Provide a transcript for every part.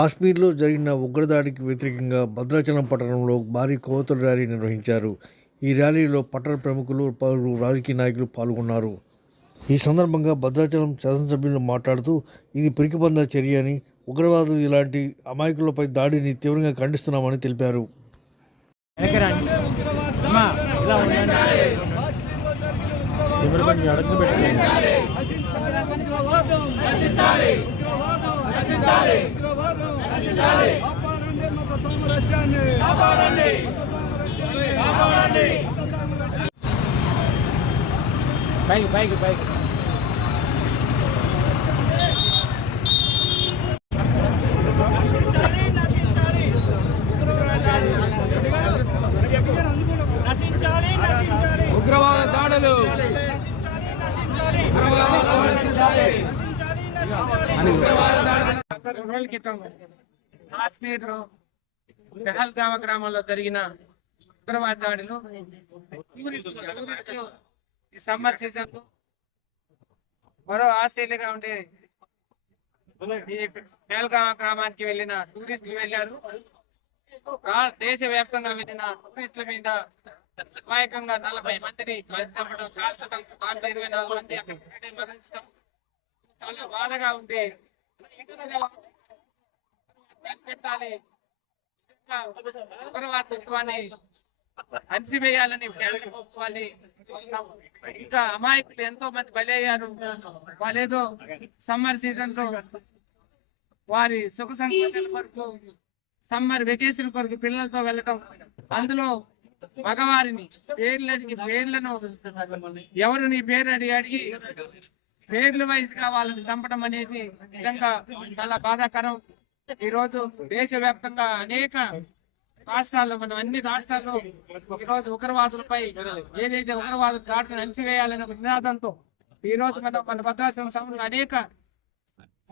కాశ్మీర్లో జరిగిన ఉగ్రదాడికి వ్యతిరేకంగా భద్రాచలం పట్టణంలో భారీ కొవ్వొత్తుల ర్యాలీ నిర్వహించారు. ఈ ర్యాలీలో పట్టణ ప్రముఖులు, పలువురు రాజకీయ నాయకులు పాల్గొన్నారు. ఈ సందర్భంగా భద్రాచలం శాసనసభ్యులు మాట్లాడుతూ, ఇది పిరికిపంద చర్య అని, ఉగ్రవాదులు ఇలాంటి అమాయకులపై దాడిని తీవ్రంగా ఖండిస్తున్నామని తెలిపారు. ఉగ్రవాద దాడులు రోజుల క్రితం కాశ్మీర్ పెహల్గామ గ్రామంలో జరిగిన ఉగ్రవాద దాడులు ఈ సమ్మర్ సీజన్ మరో ఆస్ట్రేలియాగా ఉండే ఈ పెహల్గామ గ్రామానికి వెళ్ళిన టూరిస్టులు వెళ్ళారు. దేశవ్యాప్తంగా వెళ్ళిన టూరిస్టుల మీద అమాయకంగా 40 మందిని చంపడం, కాల్చడం, 24 మంది మరణించడం చాలా బాధగా ఉంది. పెట్టాలి, ఉగ్రవాదత్వాన్ని అణిచివేయాలని కేంద్ర ప్రభుత్వాన్ని ఇంకా అమాయకులు ఎంతో మంది బలయ్యారు. వాళ్ళేదో సమ్మర్ సీజన్ లో వారి సుఖ సంతోషాల కొరకు సమ్మర్ వెకేషన్ కొరకు పిల్లలతో వెళ్ళటం, అందులో మగవారిని పేర్లను ఎవరు నీ పేరు అడిగి పేర్లు వైద్యుగా వాళ్ళని చంపడం అనేది నిజంగా చాలా బాధాకరం. ఈరోజు దేశవ్యాప్తంగా అనేక రాష్ట్రాల్లో, మనం అన్ని రాష్ట్రాల్లో ఈరోజు ఉగ్రవాదులపై ఏదైతే ఉగ్రవాదులు దాడులను అణచివేయాలనే నినాదంతో ఈరోజు మన భద్రాచలం సభలో అనేక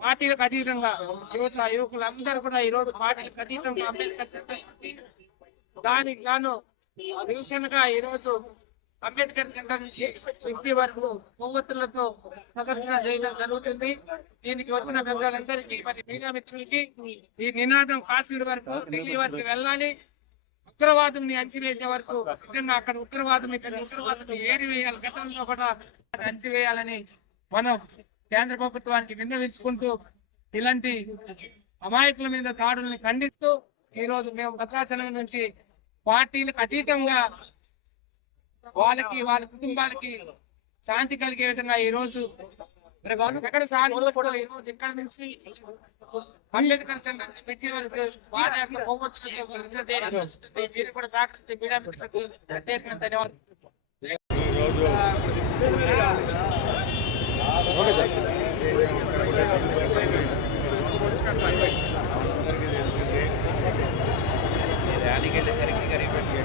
పార్టీలకు అతీతంగా యువకులందరూ కూడా ఈరోజు పార్టీలకు అతీతంగా అంబేద్కర్ దానికి గాను గా ఈరోజు అంబేద్కర్ సెంటర్ నుంచి 50 వరకు కొవ్వొత్తులతో ప్రదర్శన చేయడం జరుగుతుంది. దీనికి వచ్చిన ప్రజలందరికీ, మరి మీడియా మిత్రులకి ఈ నినాదం కాశ్మీర్ వరకు, ఢిల్లీ వరకు వెళ్ళాలి. ఉగ్రవాదుల్ని అంచివేసే వరకు నిజంగా అక్కడ ఉగ్రవాదుల్ని ఏరివేయాలి, గతంలో కూడా అంచివేయాలని మనం కేంద్ర ప్రభుత్వానికి విన్నవించుకుంటూ, ఇలాంటి అమాయకుల మీద దాడుల్ని ఖండిస్తూ ఈరోజు మేము భద్రాచలం నుంచి పార్టీలకు అతీతంగా వాళ్ళ కుటుంబాలకి శాంతి కలిగే విధంగా ఈరోజు ఎక్కడ సాధ్యపడో ఈరోజు ఇక్కడ నుంచి అంబేద్కర్ సెంటర్ పెట్టి వరకు పాదయాత్ర కూడా సాక్షి మీడియా మిత్రులకు ప్రత్యేకంగా ధన్యవాదాలు.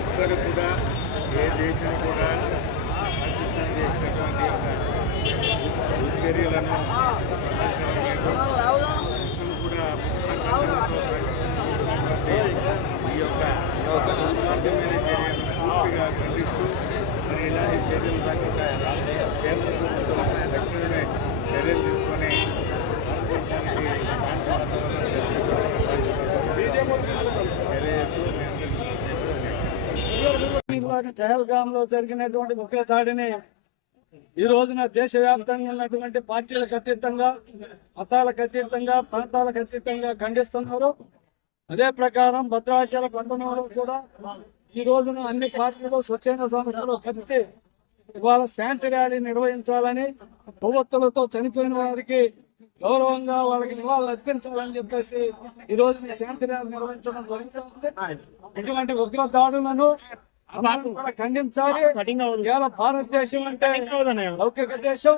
ఎక్కడ కూడా ఏ దేశం కూడా చేసినటువంటి చర్యలను కూడా ఈ యొక్క చర్యలను పూర్తిగా ఖండిస్తూ మరి ఇలాంటి చర్యలు కాకుండా కేంద్ర ప్రభుత్వం తక్షణమే చర్యలు తీసుకొని పహల్గాంలో జరిగినటువంటి ఉగ్ర దాడిని ఈ రోజున దేశవ్యాప్తంగా ఉన్నటువంటి పార్టీలకు అతీతంగా, మతాలకు అతీతంగా, ప్రాంతాలకు అతీతంగా ఖండిస్తున్నారు. అదే ప్రకారం భద్రాచల పట్టణంలో కూడా ఈ రోజున అన్ని పార్టీలు, స్వచ్ఛంద సంస్థలు కలిసి ఇవాళ శాంతి ర్యాలీ నిర్వహించాలని, కొవ్వొత్తులతో చనిపోయిన వారికి గౌరవంగా వాళ్ళకి నివాళులు అర్పించాలని చెప్పేసి ఈ రోజు శాంతి ర్యాలీ నిర్వహించడం జరుగుతుంది. ఇటువంటి ఉగ్ర దాడులను ఖండించాలి. ఇవాళ భారతదేశం అంటే లౌకిక దేశం,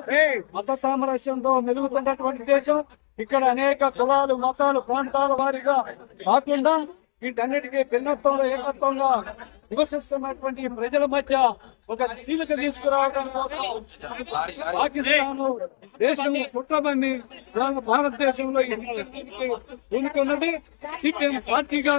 మత సామరస్యంతో మెలుగుతున్నటువంటి దేశం. ఇక్కడ అనేక కులాలు, మతాలు, ప్రాంతాల వారిగా కాకుండా వీటన్నిటికీ భిన్నత్వంలో ఏకత్వంగా నివసిస్తున్నటువంటి ప్రజల మధ్య ఒక చీలిక తీసుకురావడం కోసం పాకిస్తాన్ దేశం కుట్రమని భారతదేశంలో ఎన్నుకున్నది. సిపిఎం పార్టీగా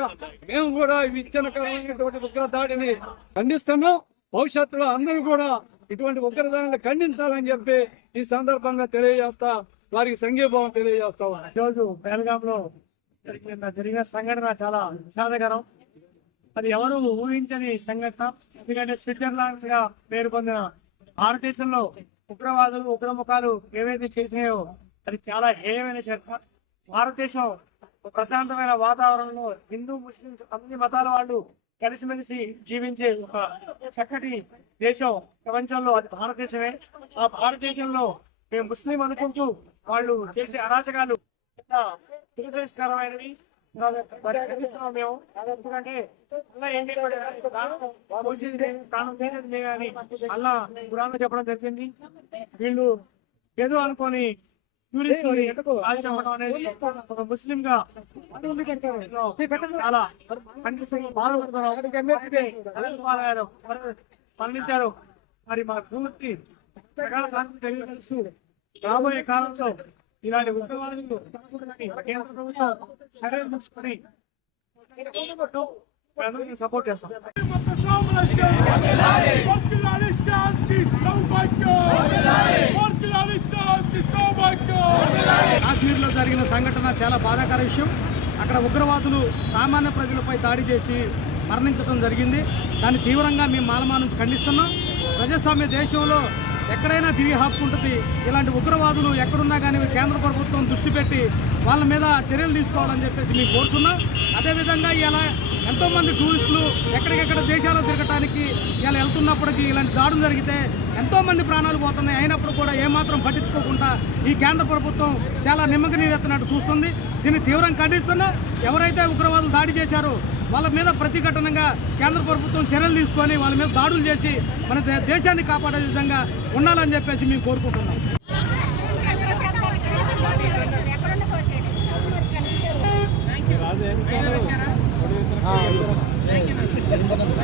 మేము కూడా విచ్ఛిన్నకరమైనటువంటి ఉగ్రదాడిని ఖండిస్తున్నాం. భవిష్యత్తులో అందరూ కూడా ఇటువంటి ఉగ్రదాడిని ఖండించాలని చెప్పి ఈ సందర్భంగా తెలియజేస్తా, వారికి సంఘీభావం తెలియజేస్తాం. ఈరోజు పహల్గాంలో జరిగిన సంఘటన చాలా విషాదకరం. అది ఎవరు ఊహించని సంఘటన. ఎందుకంటే స్విట్జర్లాండ్ గా పేరు పొందిన భారతదేశంలో ఉగ్రవాదులు ఉగ్రముఖాలు ఏవైతే చేసినాయో అది చాలా హేయమైన చర్చ. భారతదేశం ప్రశాంతమైన వాతావరణంలో హిందూ ముస్లింస్ అన్ని మతాల వాళ్ళు కలిసిమెలిసి జీవించే ఒక చక్కటి దేశం ప్రపంచంలో అది భారతదేశమే. ఆ భారతదేశంలో మేము ముస్లిం అనుకుంటూ వాళ్ళు చేసే అరాచకాలు దురదృష్టకరమైనవి. మేము ఎందుకంటే అల్లా ఖురాన్లో చెప్పడం జరిగింది. వీళ్ళు ఏదో అనుకొని చంపడం అనేది ఒక ముస్లిం గా చాలా మరణించారు. మరి మా పూర్తి తెలియజేస్తూ రాబోయే కాలంలో ఇలాంటి ఉగ్రవాదులు కేంద్ర ప్రభుత్వం చర్యలు తీసుకొని సపోర్ట్ చేస్తాం. కాశ్మీర్లో జరిగిన సంఘటన చాలా బాధాకర విషయం. అక్కడ ఉగ్రవాదులు సామాన్య ప్రజలపై దాడి చేసి మరణించడం జరిగింది. దాన్ని తీవ్రంగా మేము మాలమా నుంచి ఖండిస్తున్నాం. ప్రజాస్వామ్య దేశంలో ఎక్కడైనా తిరిగి హక్కు ఉంటుంది. ఇలాంటి ఉగ్రవాదులు ఎక్కడున్నా కానీ కేంద్ర ప్రభుత్వం దృష్టి పెట్టి వాళ్ళ మీద చర్యలు తీసుకోవాలని చెప్పేసి మేము కోరుతున్నాం. అదేవిధంగా ఇలా ఎంతోమంది టూరిస్టులు ఎక్కడికెక్కడ దేశాలు తిరగటానికి ఇలా వెళ్తున్నప్పటికీ ఇలాంటి దాడులు జరిగితే ఎంతోమంది ప్రాణాలు పోతున్నాయి. అయినప్పుడు కూడా ఏమాత్రం పట్టించుకోకుండా ఈ కేంద్ర ప్రభుత్వం చాలా నిమ్మక నీరెత్తినట్టు చూస్తుంది. దీన్ని తీవ్రంగా ఖండిస్తున్నా. ఎవరైతే ఉగ్రవాదులు దాడి చేశారో వాళ్ళ మీద ప్రతిఘటనగా కేంద్ర ప్రభుత్వం చర్యలు తీసుకొని వాళ్ళ మీద దాడులు చేసి మన దేశాన్ని కాపాడే విధంగా ఉండాలని చెప్పేసి మేము కోరుకుంటున్నాం. Thank you.